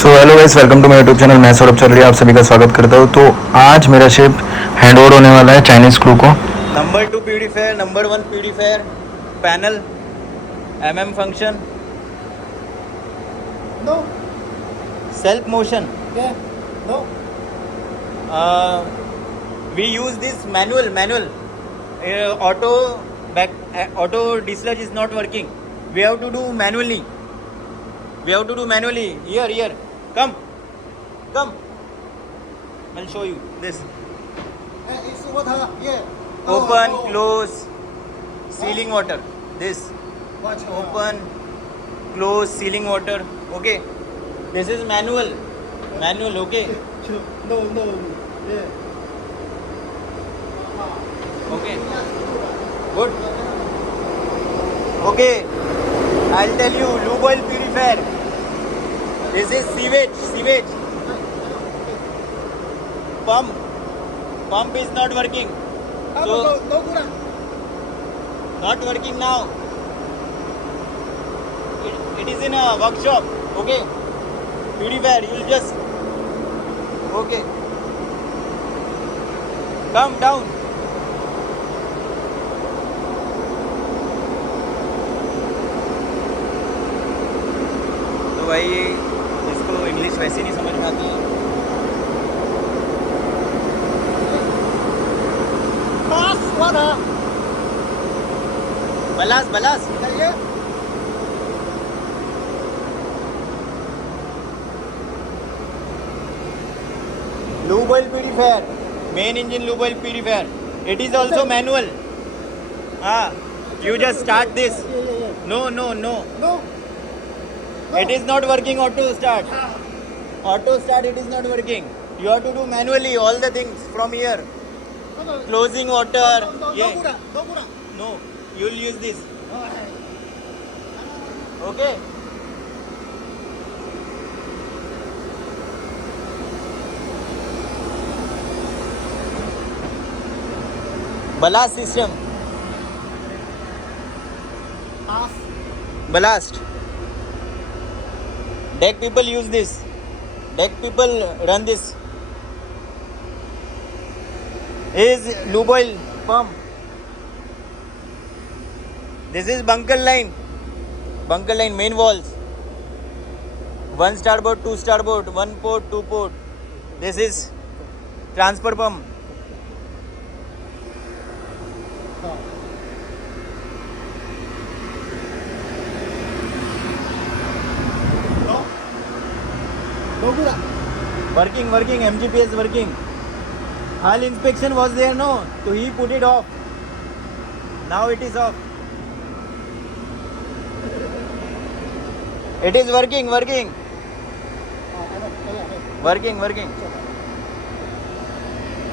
So hello guys, welcome to my YouTube channel. मैं सौरभ चौधरी आप सभी का स्वागत करता हूँ। तो आज मेरा शिप हैंड ओवर होने वाला है चाइनीज़ क्रू को। Number 2 purifier, number 1 purifier, panel, function, No. Self motion. Yeah. No. We use this manual. Auto dislodge is not working. We have to do manually. Here. Come. I'll show you this. It's water. Yeah. Open, close, sealing water. This. Watch. Open, close, sealing water. Okay. This is manual. Okay. No. Yeah. Okay. Good. Okay. I'll tell you, lube oil purifier. This is sewage. Pump is not working. So No good. not working now. It is in a workshop. Okay. Purifier, you'll just. Okay. Come down. तो भाई इसको English वैसे नहीं समझ में आती है. Pass water. बलास. Yeah. Lube oil purifier, main engine lube oil purifier. It is also manual. You just start this. Yeah. No. No. It is not working auto start. It is not working. You have to do manually all the things from here. No. Closing water. No Yeah. good. No good. No. You'll use this. No. Okay. Ballast system. Pass. Ballast. Deck people use this. Deck people run this. Is lube oil pump. This is bunker line. Main walls. 1 starboard, 2 starboard, 1 port, 2 port. This is transfer pump. No good. Working, MGPS working. Hull inspection was there, no? So he put it off. Now it is off. It is working. Working.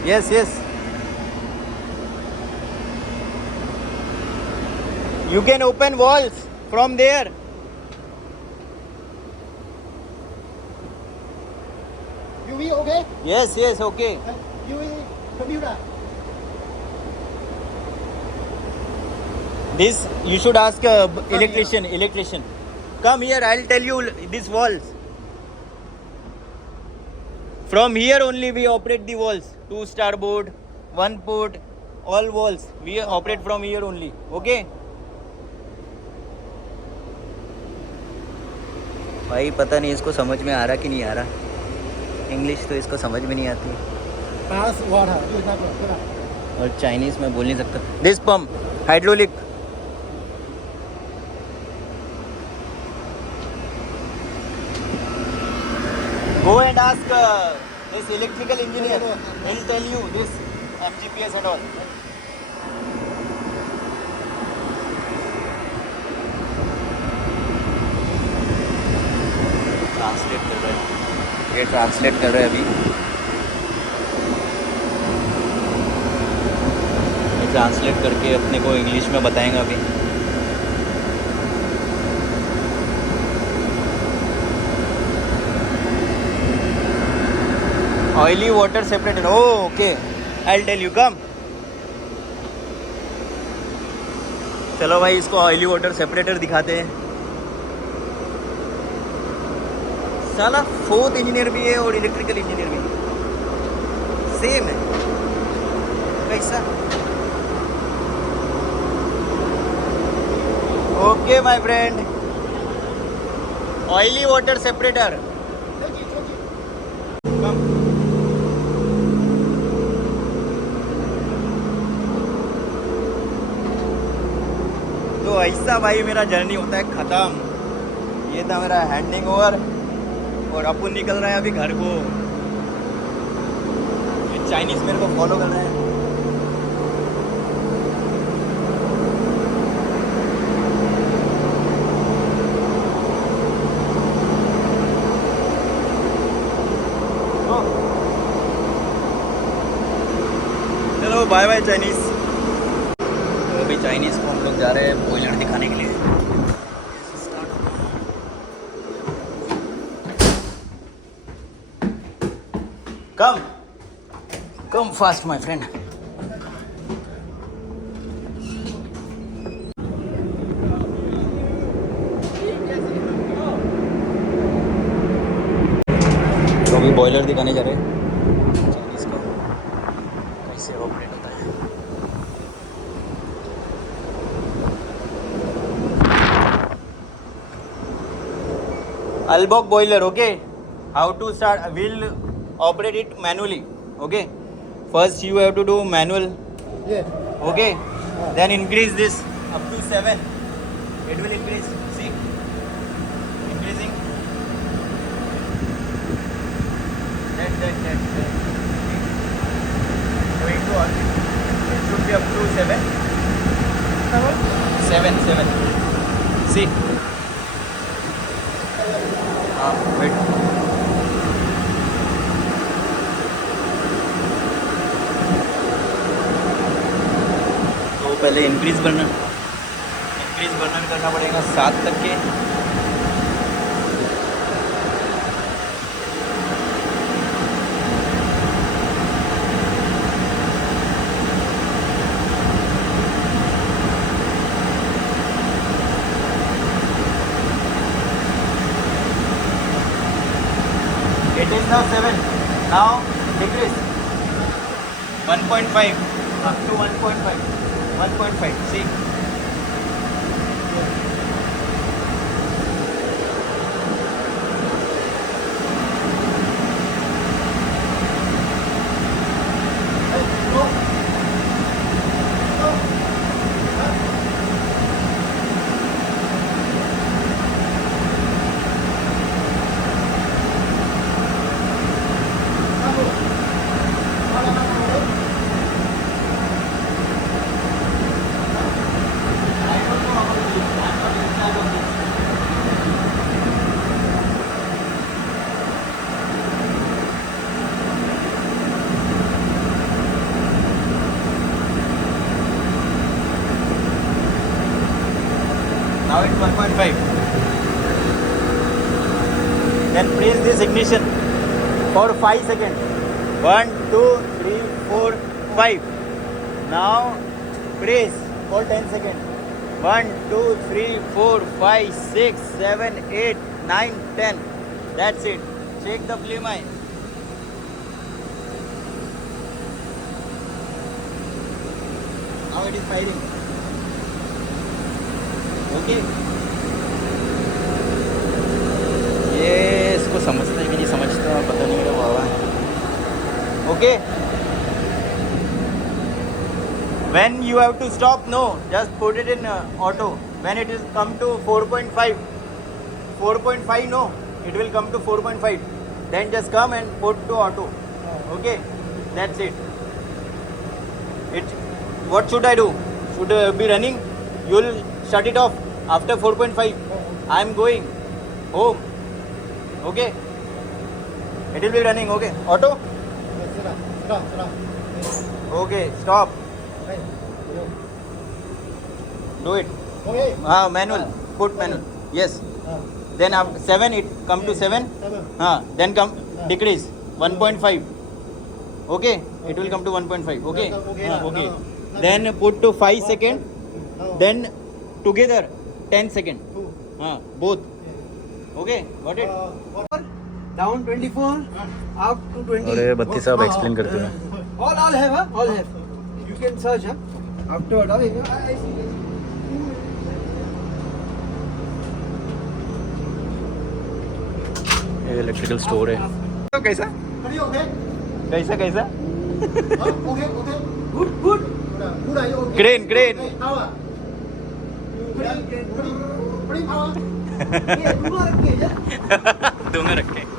Yes. You can open walls from there. UV okay? Yes, okay. UV computer. This you should ask electrician. Come here, I'll tell you these walls. From here only we operate the walls. 2 starboard, 1 port, all walls. We operate from here only. Okay? भाई पता नहीं इसको समझ में आ रहा कि नहीं आ रहा. इंग्लिश तो इसको समझ में नहीं आती Pass water. You have good. और चाइनीज में बोल नहीं सकता. This pump hydraulic. Go and ask this electrical engineer. He'll tell you this MGPS and all. Translate कर रहे हैं अभी. ये ट्रांसलेट करके अपने को इंग्लिश में बताएंगे अभी. Oily water separated. Oh, okay. I'll tell you. Come. चलो भाई इसको ऑयली वाटर सेपरेटर दिखाते हैं. साला 4th इंजीनियर भी है और इलेक्ट्रिकल इंजीनियर भी सेम है कैसा. Okay my friend, oily water separator. तो ऐसा भाई मेरा जर्नी होता है ख़त्म. ये था मेरा हैंडिंग ओवर और अपन निकल रहा है अभी घर को. ये चाइनीज़ मेरे को फॉलो कर रहे हैं. चलो बाय बाय चाइनीज़. तो अभी चाइनीज़ को हम लोग जा रहे हैं बॉयलर दिखाने के लिए. Come fast my friend. तो अभी बॉयलर दिखाने जा रहे हैं चाइनीज़ का कैसे ऑपरेट होता है. Alboc boiler, okay? How to start? We'll operate it manually, okay? First you have to do manual, Yeah. okay? Then increase this up to 7. It will increase, see? Increasing. That. Going to all. It should be up to 7. 7. See? Wait. तो पहले increase burner करना पड़ेगा 7 तक के. It is now 7. Now decrease 1.5 up to 1.5. 1.5. See. Now it's 1.5. Then press this ignition for 5 seconds. 1, 2, 3, 4, 5. Now press for 10 seconds. 1, 2, 3, 4, 5, 6, 7, 8, 9, 10. That's it. Check the flame eye. Now it is firing. Okay. ये इसको समझता है कि नहीं समझता पता नहीं मेरा बाबा. Okay. When you have to stop, no, just put it in auto. When it is come to 4.5, no, it will come to 4.5. Then just come and put to auto. Okay, that's it. What should I do? Should be running? You'll shut it off after 4.5. I am going home. Okay. It will be running. Okay. Auto. Okay. Stop. Do it. Okay. Manual. Put manual. Yes. Then after 7 it come to 7. Then come decrease 1.5. Okay. It will come to 1.5. Okay. Okay. Then put to 5 second. Then together 10 second. Both. Okay. Got it. Down 24. Up to 20. और ये बत्ती साहब explain करते हैं All have, huh? All have. You can search, huh? After down. ये electrical store है तो कैसा Are you okay? कैसा कैसा Huh? Okay, okay. Good, good. Good, are you okay? Crane, crane. Okay, power. Pretty power. Yeah, do not okay, yeah? दूंगा रख के